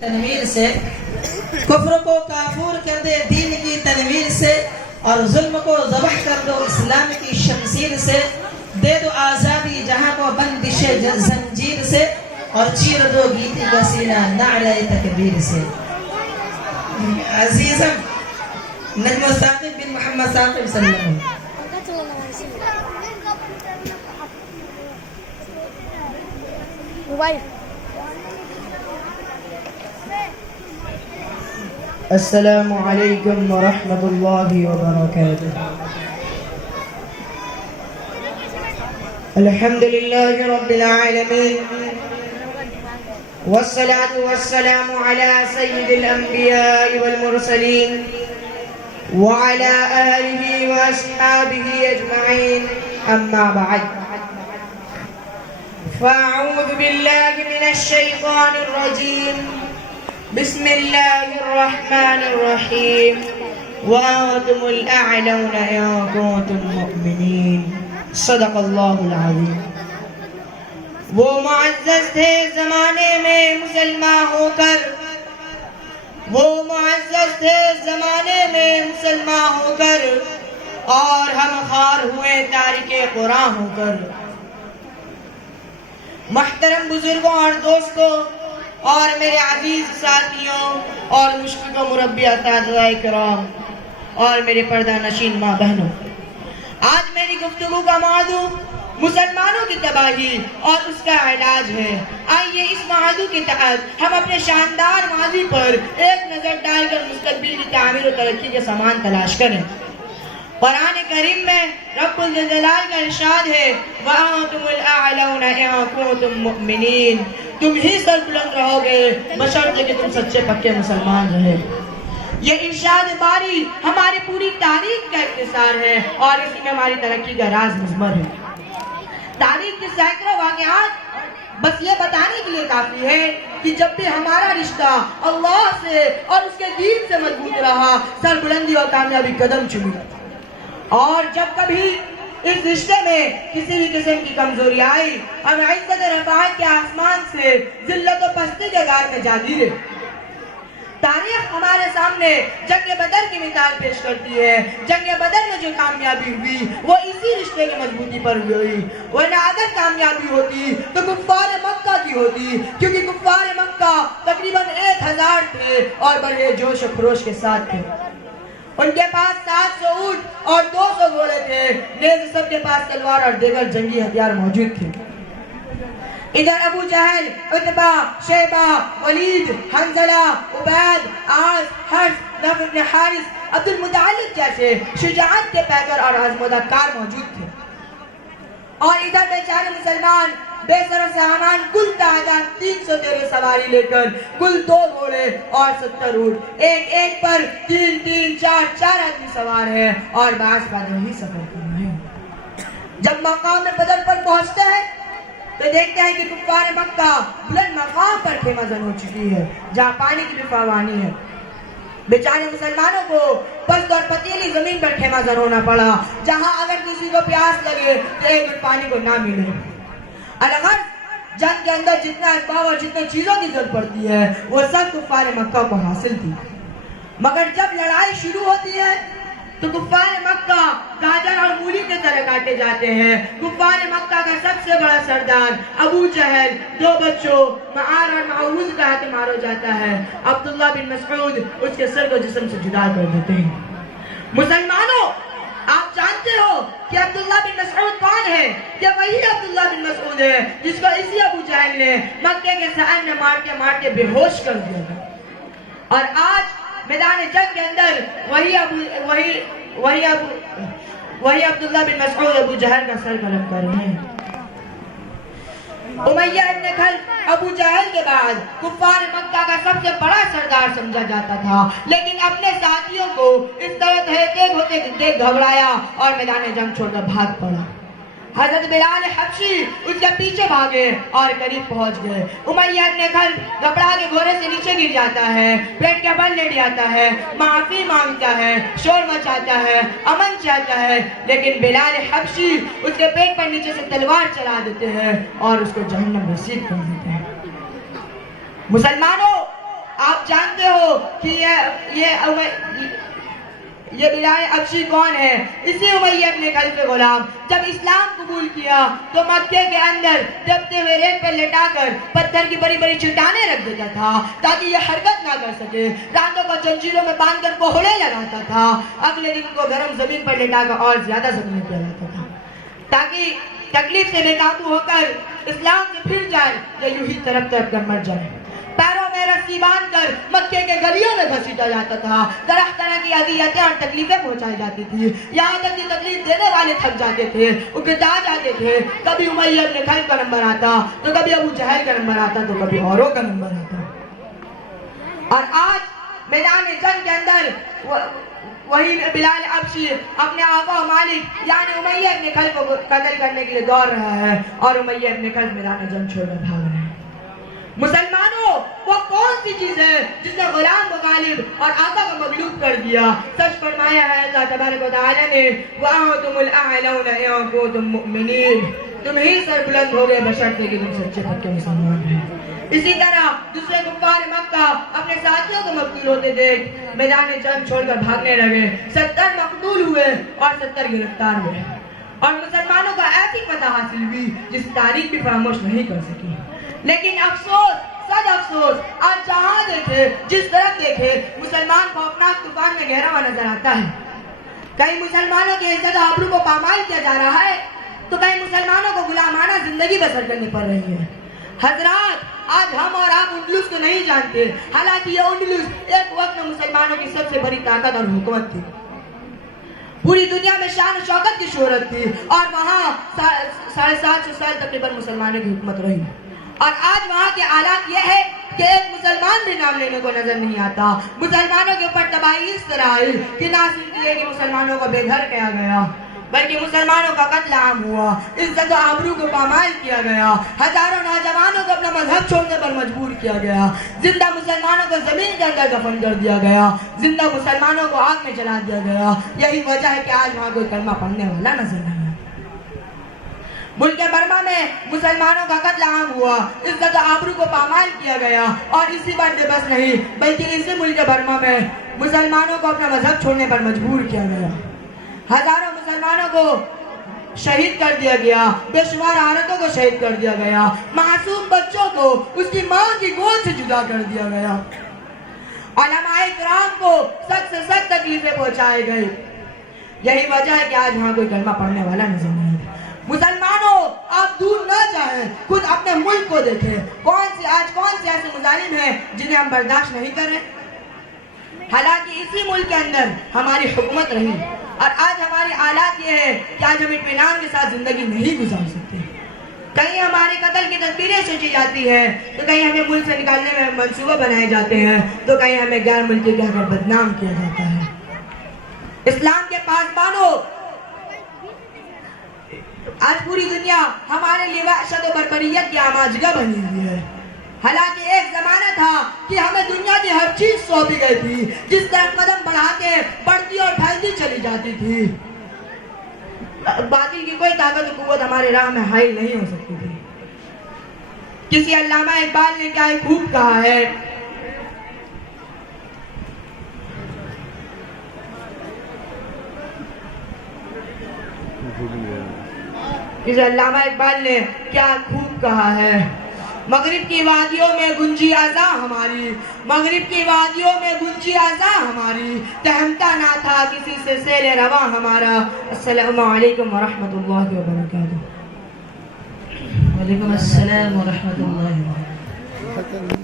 تنویر سے، کفر کو کافور کر دے دین کی تنویر سے، اور ظلم کو ذبح کر دو اسلام کی شمشیر سے، دے دو آزادی جہاں کو بندش زنجیر سے، اور چیر دو گیتی کا سینہ نعرہ تکبیر سے۔ عزیزم نجم ثاقب بن محمد ثاقب صلی اللہ علیہ وسلم۔ السلام علیکم ورحمۃ اللہ وبرکاتہ۔ الحمد للہ رب العالمین، والصلاة والسلام علی سید الانبیاء والمرسلین، وعلی آلہ واصحابہ اجمعین، اما بعد، فاعوذ باللہ من الشیطان الرجیم، بسم اللہ الرحمن الرحیم، وَأَنْتُمُ الْأَعْلَوْنَ إِن كُنتُم مُؤْمِنِينَ۔ صدق اللہ العظیم۔ وہ معزز تھے زمانے میں مسلمان ہو کر، وہ معزز تھے زمانے میں مسلمان ہو کر، اور ہم خوار ہوئے تارک قرآن ہو کر۔ محترم بزرگوں اور دوستوں اور میرے عزیز ساتھیوں اور مشفق و مربی اساتذہ کرام اور میرے پردہ نشین ماں بہنوں، آج میری گفتگو کا موضوع مسلمانوں کی تباہی اور اس کا علاج ہے۔ آئیے اس موضوع کے تحت ہم اپنے شاندار ماضی پر ایک نظر ڈال کر مستقبل کی تعمیر و ترقی کے سامان تلاش کریں۔ قرآن کریم میں رب الجلال کا ارشاد ہے، وَأَنْتُمُ الْأَعْلَوْنَ إِن كُنتُم مُؤْمِنِينَ۔ تم ہی سربلند رہو گے بشرط کہ تم سچے پکے مسلمان رہے۔ یہ ارشاد باری ہماری پوری تاریخ کا اختصار ہے اور اسی میں ہماری ترقی کا راز مضمر ہے۔ تاریخ کے سینکڑوں واقعات بس یہ بتانے کے لیے کافی ہے کہ جب بھی ہمارا رشتہ اللہ سے اور اس کے دین سے مضبوط رہا، سربلندی اور کامیابی قدم چومی، اور جب کبھی اس رشتے میں کسی بھی قسم کی کمزوری آئی، ہم عزت رفاعت کے آسمان سے ذلت و پستی کے غار میں جا گرے۔ تاریخ ہمارے سامنے جنگ بدر کی مثال پیش کرتی ہے۔ جنگ بدر میں جو کامیابی ہوئی وہ اسی رشتے کی مضبوطی پر ہوئی، ورنہ اگر کامیابی ہوتی تو کفار مکہ کی ہوتی، کیونکہ کفار مکہ تقریباً 1000 تھے اور بڑے جوش و خروش کے ساتھ تھے۔ ان کے پاس 700 اونٹ اور 200 گھوڑے تھے، نیز سب کے پاس تلوار اور دیگر جنگی ہتھیار موجود تھے۔ ادھر ابو جہل، عتبہ، شیبہ، ولید، حنظلہ، عبید، عاص، حرث، نضر بن حارث، عبد المطلب جیسے شجاعت کے پیکر اور آزمودہ کار موجود تھے۔ اور ادھر بیچارے مسلمان بے سر و سامان کل تعداد 313 سواری لے کر، کل 2 گھوڑے اور 70 اونٹ، ایک پر 3 4 آدمی سوار ہیں اور بعض ہی سفر کر رہے ہیں۔ جب مقام بدر پر پہنچتے ہیں تو دیکھتے ہیں کہ کفار مکہ بلند مقام پر خیمہ زن ہو چکی ہے، جہاں پانی کی بھی فراوانی ہے۔ بیچارے مسلمانوں کو پست اور پتیلی زمین پر خیمہ زن ہونا پڑا، جہاں اگر کسی کو پیاس لگے تو ایک گھٹ پانی کو نہ ملے۔ الغرض جنگ کے اندر جتنا اسباب اور جتنے چیزوں کی ضرورت پڑتی ہے وہ سب کفار مکہ کو حاصل تھی، مگر جب لڑائی شروع ہوتی ہے تو کفار مکہ گاجر اور مولی کی طرح کاٹے جاتے ہیں۔ کفار مکہ کا سب سے بڑا سردار ابو جہل 2 بچوں معار اور معوذ کا ہاتھ مارا جاتا ہے۔ عبداللہ بن مسعود اس کے سر کو جسم سے جدا کر دیتے ہیں۔ مسلمانوں، آپ جانتے ہو کہ عبداللہ بن مسعود کون ہے؟ یہ وہی عبداللہ بن مسعود ہے جس کو اسی ابو جہل نے مکے کے سائن میں مارتے مارتے بے ہوش کر دیا تھا، اور آج میدان جنگ کے اندر وہی عبداللہ بن مسعود ابو جہل کا سر قلم کر رہے ہیں۔ امیہ ابن خلف ابو جہل کے بعد کفار مکہ کا سب سے بڑا سردار سمجھا جاتا تھا، لیکن اپنے ساتھیوں کو اس طرح تہذیب ہوتے دیکھ گھبرایا اور میدان جنگ چھوڑ کر بھاگ پڑا۔ حضرت بلال حبشی اس کے پیچھے بھاگے اور قریب پہنچ گئے۔ امیہ ابن خلف گھبرا کے گھوڑے سے نیچے گر جاتا ہے، پیٹ کے بل لیٹ جاتا ہے، معافی مانگتا ہے، شور مچاتا ہے، امن چاہتا ہے، لیکن بلال حبشی اس کے پیٹ پر نیچے سے تلوار چلا دیتے ہیں اور اس کو جہنم رسید کر دیتے ہیں۔ مسلمانوں، کہ یہ بلال حبشی کون ہے؟ اسی امیہ ابن خلف غلام جب اسلام قبول کیا تو مکے کے اندر دبتے ہوئے ریت پر لٹا کر پتھر کی بڑی بڑی چٹانیں رکھ دیتا تھا تاکہ یہ حرکت نہ کر سکے. راتوں کو زنجیروں میں باندھ کر کوہڑے لگاتا تھا. اگلے دن کو گرم زمین پر لٹا کر اور زیادہ زخمی کیا جاتا تھا تاکہ تکلیف سے بے قابو ہو کر اسلام سے پھر جائے یا یوں ہی طرف طرف کر مر جائے. پیروں میں رسی باندھ کر مکے کے گلیوں میں گھسیٹا جاتا تھا. طرح طرح کی اذیتیں اور تکلیفیں پہنچائی جاتی تھی. یہاں تک کہ تکلیف دینے والے تھک جاتے تھے, اکتا جاتے تھے. کبھی امیہ ابن خلف کا نمبر آتا تو کبھی ابو جہل کا نمبر آتا تو کبھی اوروں کا نمبر آتا. اور آج میدان جنگ کے اندر وہی بلال حبشی اپنے آقا و مالک یعنی امیہ ابن خلف کو قتل کرنے کے لیے دوڑ رہا ہے اور امیہ ابن خلف میدان جنگ چھوڑ کر بھاگ رہے ہیں. مسلمانوں, وہ کون سی چیز ہے جس نے غلام کو غالب اور آقا کو مغلوب کر دیا؟ سچ فرمایا ہے اللہ تبارک و تعالی نے وَأَنْتُمُ الْأَعْلَوْنَ إِن كُنتُم مُؤْمِنِينَ. تم ہی سر بلند ہو گئے بشرطے کہ تم سچے پکے مسلمان ہیں. اسی طرح دوسرے کفار مکہ اپنے ساتھیوں کو مقتول ہوتے دیکھ میدان جنگ چھوڑ کر بھاگنے لگے. 70 مقتول ہوئے اور 70 گرفتار ہوئے اور مسلمانوں کو ایسی فتح حاصل ہوئی جس تاریخ بھی فراموش نہیں کر سکی. لیکن افسوس, سچ افسوس, آج جہاں دیکھے جس طرف دیکھے مسلمان کو اپنا طوفان میں گہرا ہوا نظر آتا ہے. کہیں مسلمانوں کی عزت و آبرو کو پامال کیا جا رہا ہے تو کہیں مسلمانوں کو غلامانہ زندگی بسر کرنی پڑ رہی ہے. حضرات, آج ہم اور آپ اندلس کو نہیں جانتے, حالانکہ یہ اندلس ایک وقت میں مسلمانوں کی سب سے بڑی طاقت اور حکومت تھی. پوری دنیا میں شان و شوکت کی شہرت تھی اور وہاں 750 سال تقریباً مسلمانوں کی حکومت رہی. اور آج وہاں کے حالات یہ ہے کہ ایک مسلمان بھی نام لینے کو نظر نہیں آتا. مسلمانوں کے اوپر تباہی اس طرح آئی کہ نہ صرف یہ کہ مسلمانوں کو بے گھر کیا گیا بلکہ مسلمانوں کا قتل عام ہوا, عزت و آبرو کو پامال کیا گیا, ہزاروں نوجوانوں کو اپنا مذہب چھوڑنے پر مجبور کیا گیا, زندہ مسلمانوں کو زمین کے اندر دفن کر دیا گیا, زندہ مسلمانوں کو آگ میں جلا دیا گیا. یہی وجہ ہے کہ آج وہاں کوئی کلمہ پڑھنے والا نظر نہیں. ملک برما میں مسلمانوں کا قتل عام ہوا, عزت و آبرو کو پامال کیا گیا اور اسی بات میں بس نہیں بلکہ اسی ملک برما میں مسلمانوں کو اپنا مذہب چھوڑنے پر مجبور کیا گیا. ہزاروں مسلمانوں کو شہید کر دیا گیا, بے شمار عورتوں کو شہید کر دیا گیا, معصوم بچوں کو اس کی ماں کی گود سے جدا کر دیا گیا. علماء کرام کو سخت سے سخت تکلیفیں پہنچائے گئے. یہی وجہ ہے کہ آج وہاں کوئی کلمہ پڑھنے والا نظر نہیں آتا. مسلمانوں, آپ دور نہ جائیں, خود اپنے ملک کو دیکھیں. آج کون سے ایسے مظالم ہیں جنہیں ہم برداشت نہیں کر رہے؟ حالانکہ اسی ملک کے اندر ہماری حکومت رہی اور آج ہماری حالات یہ ہے کہ آج ہم اطمینان کے ساتھ زندگی نہیں گزار سکتے. کہیں ہمارے قتل کی تدبیریں سوچی جاتی ہیں تو کہیں ہمیں ملک سے نکالنے میں منصوبے بنائے جاتے ہیں تو کہیں ہمیں غیر ملکی کہہ کر بدنام کیا جاتا ہے. اسلام کے پاسبانوں, آج پوری دنیا ہمارے لیے وحشت و بربریت کی آماجگاہ بنی ہوئی ہے. حالانکہ ایک زمانہ تھا کہ ہمیں دنیا کی ہر چیز سونپی گئی تھی, جس طرح قدم بڑھاتے بڑھتی اور پھیلتی چلی جاتی تھی. باطل کی کوئی طاقت و قوت ہمارے راہ میں حائل نہیں ہو سکتی تھی. کسی علامہ اقبال نے کیا خوب کہا ہے, علامہ اقبال نے کیا خوب کہا ہے, مغرب کی وادیوں میں گنجی اذاں ہماری, مغرب کی وادیوں میں گنجی اذاں ہماری, تہمتا نہ تھا کسی سے سیل رواں ہمارا. السلام علیکم ورحمۃ اللہ وبرکاتہ. وعلیکم السلام ورحمۃ اللہ وبرکاتہ.